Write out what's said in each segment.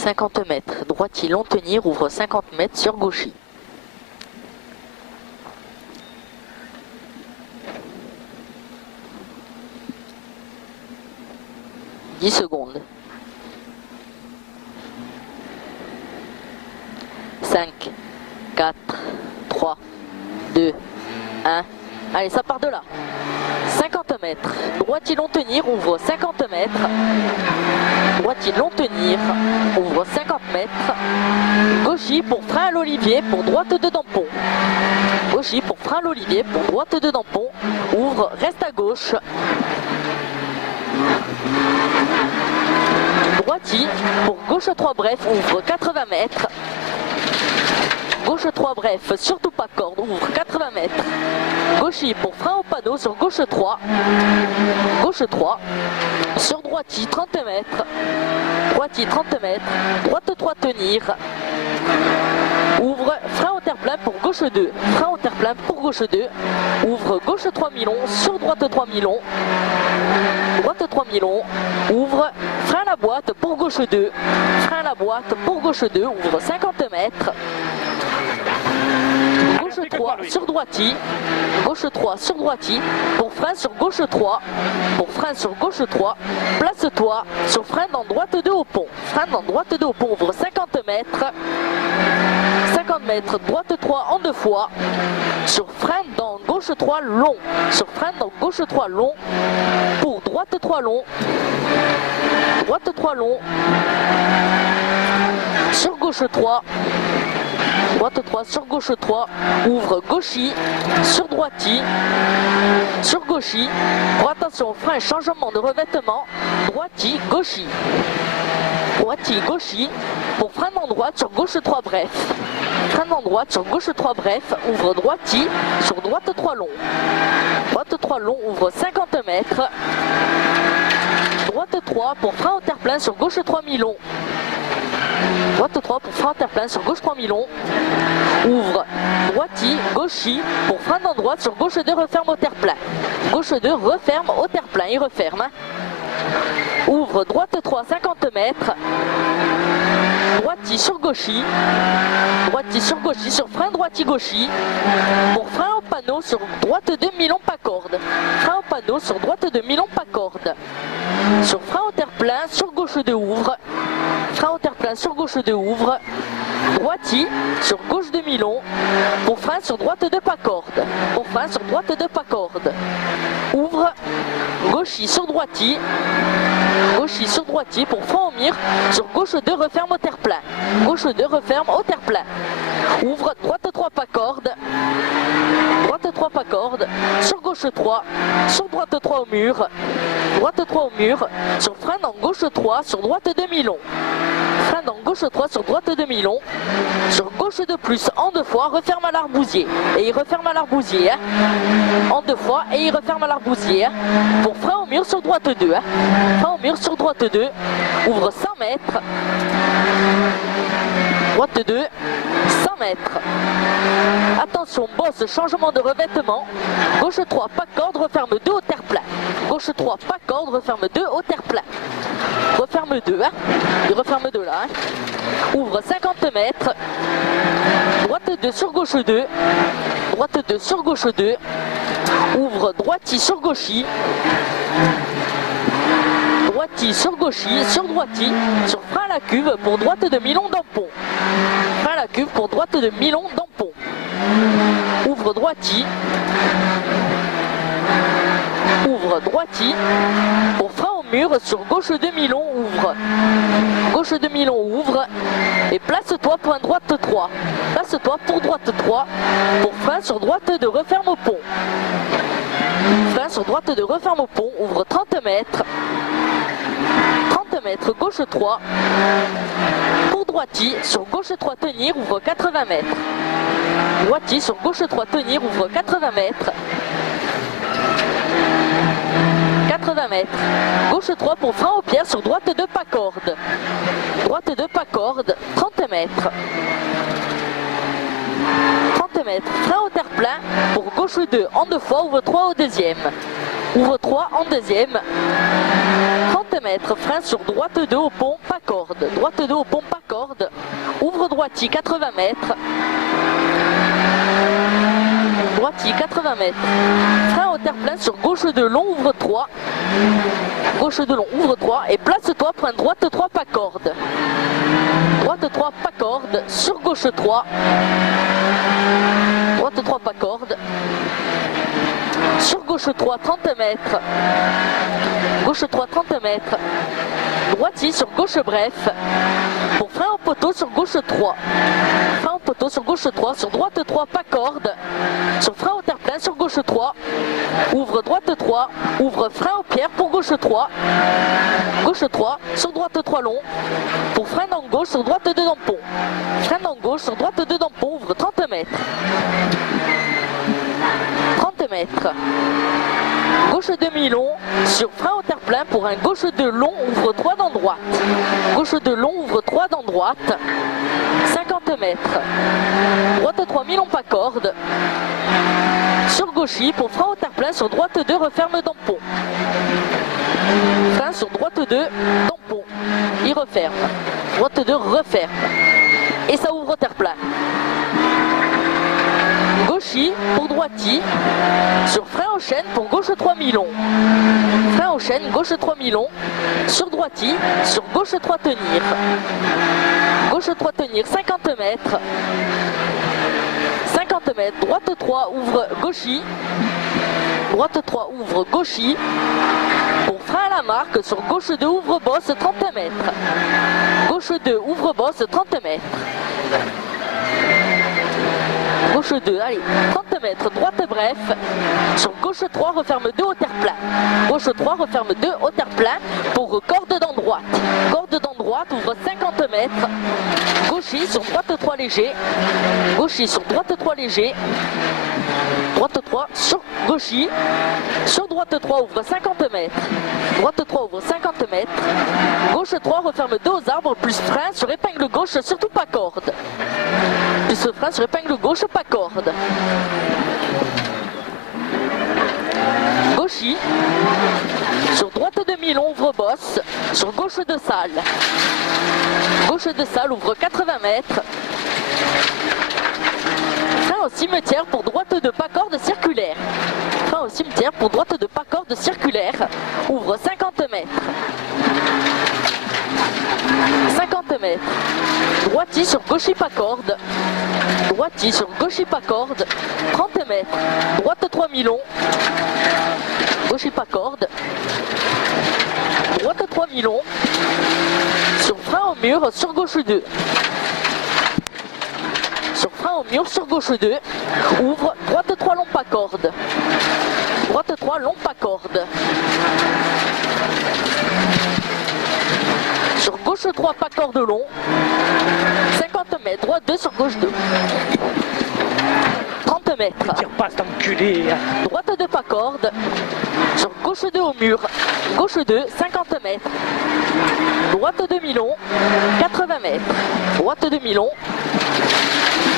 50 mètres, droitier long tenir, ouvre 50 mètres sur gauchis. « 10 secondes. 5, 4, 3, 2, 1. Allez, ça part de là. 50 mètres. Droitier long tenir, ouvre 50 mètres. Droitier long tenir, ouvre 50 mètres. Gauchis pour frein à l'olivier, pour droite de dampon. Gauchis pour frein à l'olivier, pour droite de dampon. Ouvre, reste à gauche. Droitier pour gauche 3 bref, ouvre 80 mètres. Gauche 3 bref, surtout pas corde, ouvre 80 mètres. Gauchis pour frein au panneau sur gauche 3. Gauche 3. Sur droitier 30 mètres. Droitier 30 mètres. Droite 3 tenir. Ouvre, frein au terre-plein pour gauche 2. Frein au terre-plein pour gauche 2. Ouvre gauche 3 mi-long, sur droite 3 mi-long. Droite 3 mi-long. Ouvre, frein à la boîte pour gauche 2. Frein à la boîte pour gauche 2. Ouvre 50 mètres. Gauche 3 sur droitier. Gauche 3 sur droitier. Pour frein sur gauche 3. Pour frein sur gauche 3. Place-toi sur frein dans droite 2 au pont. Frein dans droite 2 au pont. Ouvre 50 mètres. 50 mètres. Droite 3 en 2 fois. Sur frein dans gauche 3 long. Sur frein dans gauche 3 long. Pour droite 3 long. Droite 3 long. Sur gauche 3. Droite 3, sur gauche 3, ouvre gauchis, sur droitier, sur gauchis, attention, frein, changement de revêtement, droitier, gauchis, droitier, gauchis, pour frein en droite sur gauche 3 bref, frein en droite sur gauche 3 bref, ouvre droitier, sur droite 3 long, droite 3 long, ouvre 50 mètres, droite 3 pour frein au terre-plein sur gauche 3 mi-long. Droite 3 pour frein terre-plein sur gauche 3 mi-long. Ouvre droitier, gauchis pour frein en droite sur gauche 2, referme au terre-plein. Gauche 2, referme au terre-plein, il referme. Ouvre droite 3, 50 mètres. Droitier sur gauchis. Droitier sur gauchis, sur frein droitier gauchis. Pour frein au panneau sur droite 2, mi-long pas corde. Frein au panneau sur droite 2, mi-long pas corde. Sur frein au terre-plein, sur gauche 2 ouvre. Frein au terre-plein sur gauche 2 ouvre. Droitier sur gauche 2 mi-long. Pour frein sur droite 2 pas corde. Pour frein sur droite 2 pas corde. Ouvre. Gauchis sur droitier. Gauchis sur droitier pour frein au mire. Sur gauche 2 referme au terre-plein. Gauche 2 referme au terre-plein. Ouvre droite 3 pas corde. Droite 3 pas corde. Sur gauche 3. Sur droite 3 au mur. Droite 3 au mur. Sur frein dans gauche 3. Sur droite 2 mi-long. Frein dans gauche 3 sur droite 2 mi-long. Sur gauche 2 plus en 2 fois. Referme à l'arbousier. Et il referme à l'arbousier. Hein. En 2 fois. Et il referme à l'arbousier. Hein. Pour frein au mur sur droite 2. Hein. Frein au mur sur droite 2. Ouvre 100 mètres. Droite 2. 100 mètres. Attention, bosse, changement de revêtement. Gauche 3, pas corde, referme 2 au terre-plein. Gauche 3, pas corde, referme 2 au terre-plein. Referme 2, hein. Il referme 2 là. Hein. Ouvre 50 mètres. Droite 2 sur gauche 2. Droite 2 sur gauche 2. Ouvre droitier sur gauchis. Droitier sur gauchis, sur droitier, sur frein à la cuve pour droite de mi-long dampon. Frein à la cuve pour droite de mi-long dampon. Ouvre droitier. Ouvre droitier. Pour frein au mur sur gauche de mi-long, ouvre. Gauche de mi-long, ouvre. Et place-toi point droite 3. Place-toi pour droite 3. Pour frein sur droite de referme au pont. Frein sur droite de referme au pont, ouvre 30 mètres. 30 mètres, gauche 3. Pour droitier, sur gauche 3 tenir, ouvre 80 mètres. Droitier, sur gauche 3 tenir, ouvre 80 mètres. 80 mètres. Gauche 3 pour frein aux pierres sur droite 2 pas corde. Droite 2 pas corde, 30 mètres. 30 mètres. Frein au terre-plein pour gauche 2 en 2 fois, ouvre 3 au deuxième. Ouvre 3 en deuxième. 30 30 mètres, frein sur droite 2 au pont, pas corde. Droite 2 au pont, pas corde. Ouvre droitier 80 mètres. Droitier 80 mètres. Frein au terre-plein sur gauche 2 long, ouvre 3. Gauche 2 long, ouvre 3. Et place-toi, point droite 3, pas corde. Droite 3, pas corde. Sur gauche 3. Droite 3, pas corde. Sur gauche 3, 30 mètres. Gauche 3, 30 mètres. Droitier sur gauche bref. Pour frein au poteau sur gauche 3. Frein au poteau sur gauche 3. Sur droite 3, pas corde. Sur frein au terre-plein sur gauche 3. Ouvre droite 3. Ouvre frein aux pierres pour gauche 3. Gauche 3. Sur droite 3 long. Pour frein dans gauche sur droite 2 dans pont. Frein dans gauche sur droite 2 dans pont. Ouvre 30 mètres. 30 mètres. Gauche demi-long sur frein au terre-plein pour un gauche 2 long, ouvre 3 dans droite. Gauche 2 long, ouvre 3 dans droite. 50 mètres. Droite 3 mi-long, pas corde. Sur gauchis pour frein au terre-plein sur droite 2, referme dans pont. Frein sur droite 2, dans pont. Il referme. Droite 2, referme. Et ça ouvre au terre-plein. Gauchis pour droitier, sur frein aux chaînes pour gauche 3 mi-long. Frein aux chaînes, gauche 3 mi-long, sur droitier, sur gauche 3 tenir. Gauche 3 tenir, 50 mètres. 50 mètres, droite 3, ouvre gauchis. Droite 3, ouvre gauchis. Pour frein à la marque, sur gauche 2, ouvre bosse, 30 mètres. Gauche 2, ouvre bosse, 30 mètres. Gauche 2, allez, 30 mètres, droite bref. Sur gauche 3, referme 2 au terre-plein. Gauche 3, referme 2 au terre-plein pour corde dans droite. Corde dans droite, ouvre 50 mètres. Gauchis sur droite 3 léger. Gauchis sur droite 3 léger. Droite 3 sur gauchis. Sur droite 3, ouvre 50 mètres. Droite 3, ouvre 50 mètres. Gauche 3, referme 2 aux arbres, plus frein sur épingle gauche, surtout pas corde. Plus frein sur épingle gauche, pas corde. Gauchis. Sur droite demi-long, ouvre bosse. Sur gauche de salle. Gauche de salle, ouvre 80 mètres. Frein au cimetière pour droite de pas corde circulaire. Frein au cimetière pour droite de pas corde circulaire. Ouvre 50 mètres. 50 mètres. Droitier sur gauchis pas corde. Droitier sur gauchis pas corde. 30 mètres. Droite 3 mi-long. Gauchis pas corde. Droite 3 mi-long. Sur frein au mur sur gauche 2. Sur frein au mur sur gauche 2. Ouvre droite 3 long pas corde. Droite 3 long pas corde. Sur gauche 3, pas corde long. 50 mètres, droite 2 sur gauche 2. 30 mètres. Tire pas cet enculé. Droite 2, pas corde. Sur gauche 2 au mur. Gauche 2, 50 mètres. Droite demi-long, 80 mètres. Droite demi-long,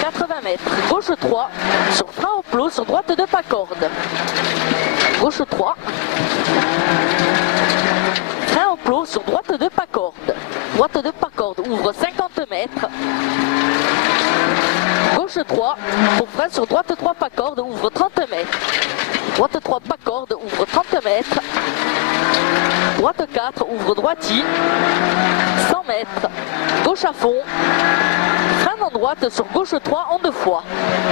80 mètres. Gauche 3, sur frein au plot, sur droite 2, pas corde. Gauche 3. Frein au plot sur droite 2, pas corde. Droite 2, pas corde. Ouvre 50 mètres. Gauche 3. Pour frein sur droite 3, pas corde. Ouvre 30 mètres. Droite 3, pas corde. Ouvre 30 mètres. Droite 4. Ouvre droitier. 100 mètres. Gauche à fond. Frein dans droite sur gauche 3 en 2 fois.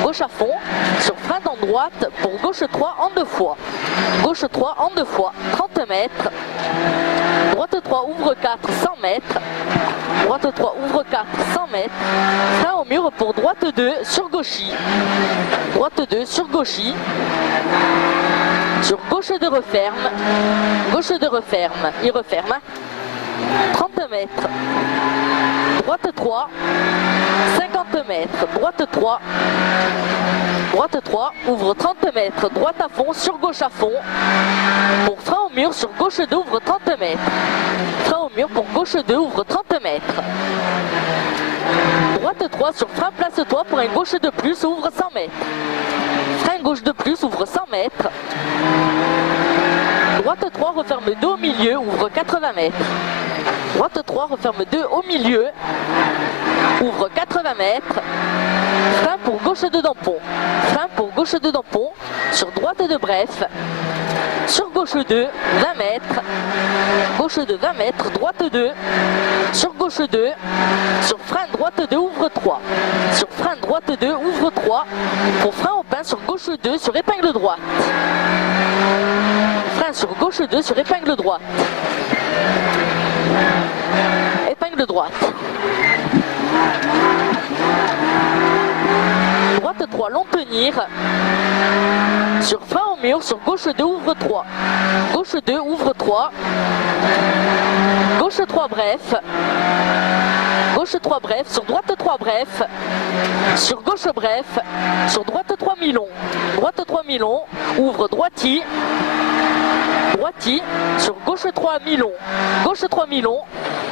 Gauche à fond. Sur frein dans droite pour gauche 3 en 2 fois. Gauche 3 en 2 fois. 30 mètres. Droite 3, ouvre 4, 100 mètres. Droite 3, ouvre 4, 100 mètres. Frein au mur pour droite 2, sur gauchis. Droite 2, sur gauchis. Sur gauche de referme. Gauche de referme. Il referme. 30 mètres. Droite 3. 50 mètres. Droite 3. Droite 3. Ouvre 30 mètres. Droite à fond. Sur gauche à fond. Pour frein au mur. Sur gauche 2. Ouvre 30 mètres. Frein au mur pour gauche 2. Ouvre 30 mètres. Droite 3. Sur frein place-toi pour un gauche de plus. Ouvre 100 mètres. Frein gauche de plus. Ouvre 100 mètres. Droite 3, referme 2 au milieu, ouvre 80 mètres. Droite 3, referme 2 au milieu, ouvre 80 mètres. Frein pour gauche de dampon. Frein pour gauche de dampon. Sur droite de bref. Sur gauche 2, 20 mètres. Gauche de 20 mètres, droite 2. Sur gauche 2. Sur frein droite 2, ouvre 3. Sur frein droite 2, ouvre 3. Pour frein au pain sur gauche 2, sur épingle droite. Frein sur gauche 2, sur épingle droite. Épingle droite. Droite 3, long tenir. Sur frein au mur, sur gauche 2, ouvre 3. Gauche 2, ouvre 3. Gauche 3, bref. Gauche 3, bref. Sur droite 3, bref. Sur gauche, bref. Sur droite 3, mi-long. Droite 3, mi-long. Ouvre droiti. Droiti. Sur gauche 3, mi-long. Gauche 3, mi-long.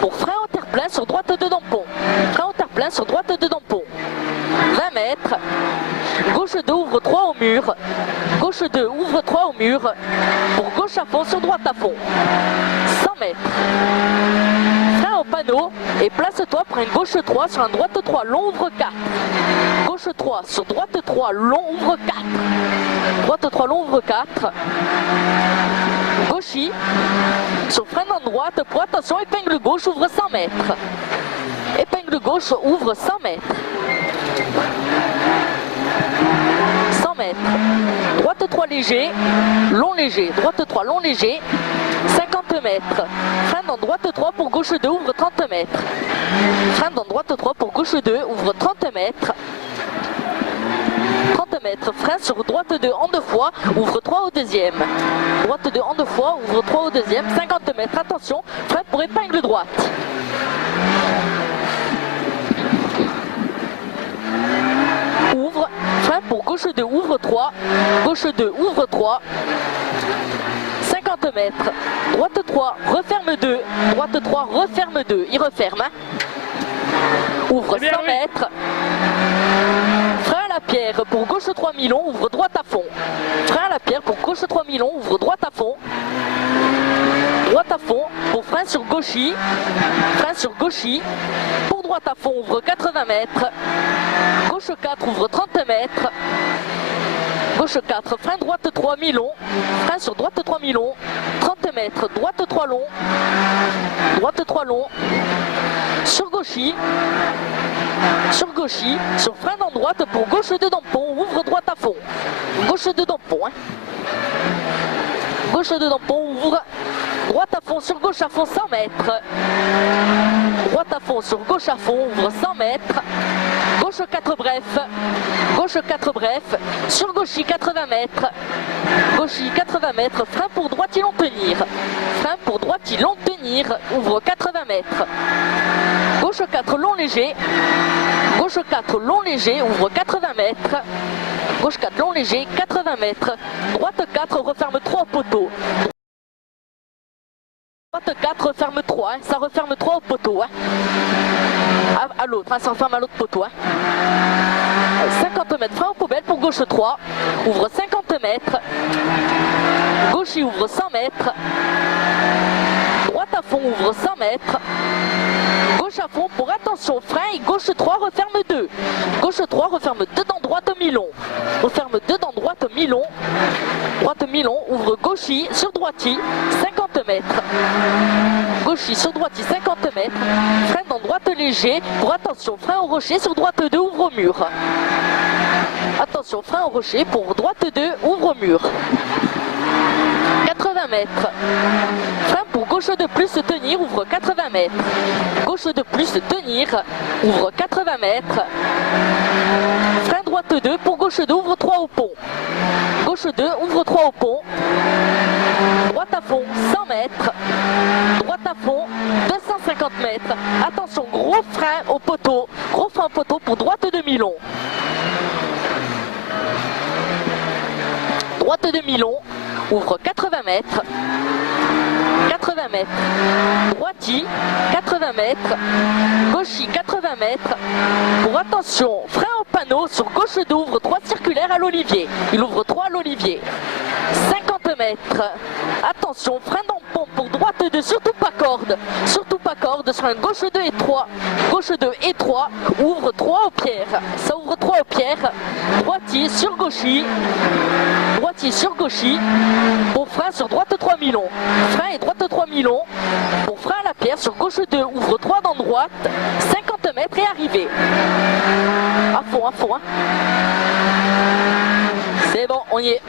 Pour frein en terre-plein sur droite de dampon. Frein en terre-plein sur droite de dampon. 20 mètres. Gauche 2, ouvre 3 au mur. Gauche 2, ouvre 3 au mur. Pour gauche à fond sur droite à fond. 100 mètres. Frein au panneau et place-toi pour une gauche 3 sur un droite 3 long, ouvre 4. Gauche 3 sur droite 3 long, ouvre 4. Droite 3 long, ouvre 4. Gauchy. Sur frein en droite pour attention, épingle gauche, ouvre 100 mètres. Épingle gauche, ouvre 100 mètres. 100 mètres. Droite 3 léger, long léger. Droite 3 long léger. 50 mètres. Frein dans droite 3 pour gauche 2, ouvre 30 mètres. Frein dans droite 3 pour gauche 2, ouvre 30 mètres. 30 mètres. Frein sur droite 2 en 2 fois, ouvre 3 au deuxième. Droite 2 en 2 fois, ouvre 3 au deuxième. 50 mètres. Attention, frein pour épingle droite. Ouvre, frein pour gauche 2, ouvre 3, gauche 2, ouvre 3, 50 mètres, droite 3, referme 2, droite 3, referme 2, il referme, ouvre 100 mètres, frein à la pierre pour gauche 3 mi-long, ouvre droite à fond, frein à la pierre pour gauche 3 mi-long, ouvre droite à fond, droite à fond, pour frein sur gauchy, pour droite à fond, ouvre 80 mètres, gauche 4, ouvre 30 mètres, gauche 4, frein droite 3 mi-long, frein sur droite 3 mi-long, 30 mètres, droite 3 long, sur gauchy, sur frein en droite pour gauche 2 dampon, ouvre droite à fond, gauche 2 dampon, hein. Gauche 2 dampon, ouvre, droite à fond, sur gauche à fond 100 mètres, droite à fond, sur gauche à fond, ouvre 100 mètres, gauche 4 bref, sur gauchy 80 mètres, gauchy 80 mètres, frein pour droite long tenir, ouvre 80 mètres, gauche 4 long léger, ouvre 80 mètres, gauche 4 long léger, 80 mètres, droite 4, referme 3 au poteau. Droite 4, referme 3, hein. Ça referme 3 au poteau. Hein. À l'autre, hein. Ça referme à l'autre poteau. Hein. 50 mètres, frein aux poubelles pour gauche 3, ouvre 50 mètres, gauche ouvre 100 mètres, droite à fond ouvre 100 mètres, gauche à fond pour attention, frein et gauche 3, referme 2, gauche 3, referme 2 dans droite mi-long, droite mi-long, ouvre gauchy sur droiti, 50 mètres, gauchy sur droiti, 50 mètres, frein dans droite léger, pour attention, frein au rocher sur droite 2, ouvre au mur, attention, frein au rocher, pour droite 2, ouvre au mur, 80 mètres, frein pour gauche de plus tenir, ouvre 80 mètres, gauche de plus tenir, ouvre 80 mètres, frein droite 2, pour gauche 2, ouvre 3 au pont, gauche 2, ouvre 3 au pont, droite à fond 100 mètres, droite à fond 250 mètres, attention, gros frein au poteau, pour droite de mi-long, droite de mi-long, ouvre 80 mètres, droiti, 80 mètres, gauchy, 80 mètres, pour attention, frein au panneau, sur gauche 2, ouvre 3 circulaires à l'olivier, il ouvre 3 à l'olivier, 50 mètres. Attention, frein dans pompe pour droite 2, surtout pas corde. Surtout pas corde sur un gauche 2 et 3. Gauche 2 et 3, ouvre 3 aux pierres. Ça ouvre 3 aux pierres. Droitier sur gauchis. Droitier sur gauchis. Pour frein sur droite 3 mi-long. Frein et droite 3 mi-long. Pour frein à la pierre sur gauche 2, ouvre 3 dans droite. 50 mètres et arrivé. À fond, hein. C'est bon, on y est.